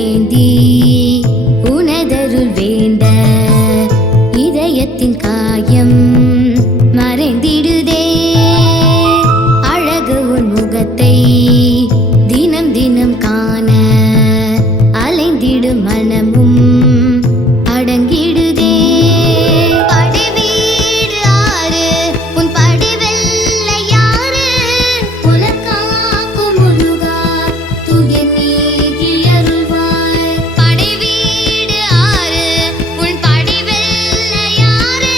ஏந்தி உனதருள் வேண்ட இதயத்தின் காயம் மறைந்திடுதே. அழகு உன் முகத்தை தினம் தினம் காண அலைந்திடும் மனமும் அடங்கிடுதே. படைவீடு ஆறு உன் படிவெல்லை யாரு உலகாக்கும் முருகா துயர் நீக்கி அருள்வாய். படைவீடு ஆறு உன் படிவெல்லை யாரு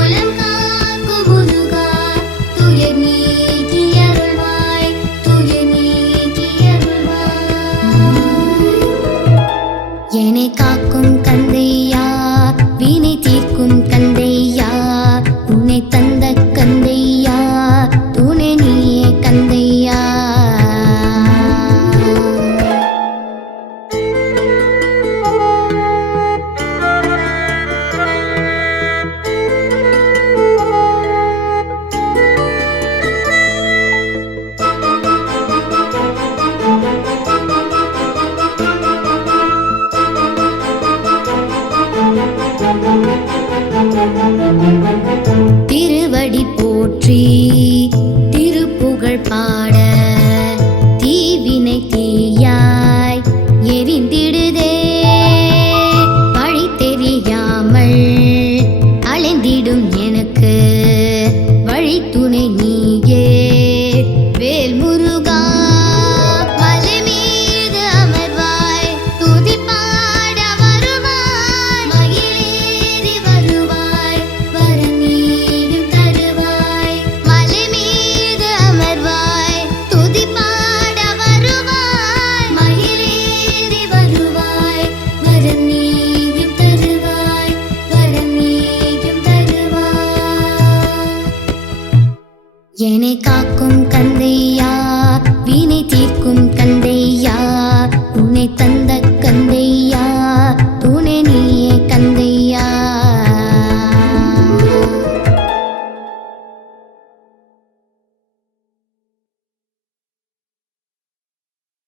உலகாக்கும் முருகா துயர் நீக்கி அருள்வாய். துயர் நீக்கி அருள்வாய். என்னை காக்கும் கந்தையா வினை தீர்க்கும் கந்தையா உன்னை தந்த கந்தையா துணை நீயே கந்தையா. திருவடி போற்றி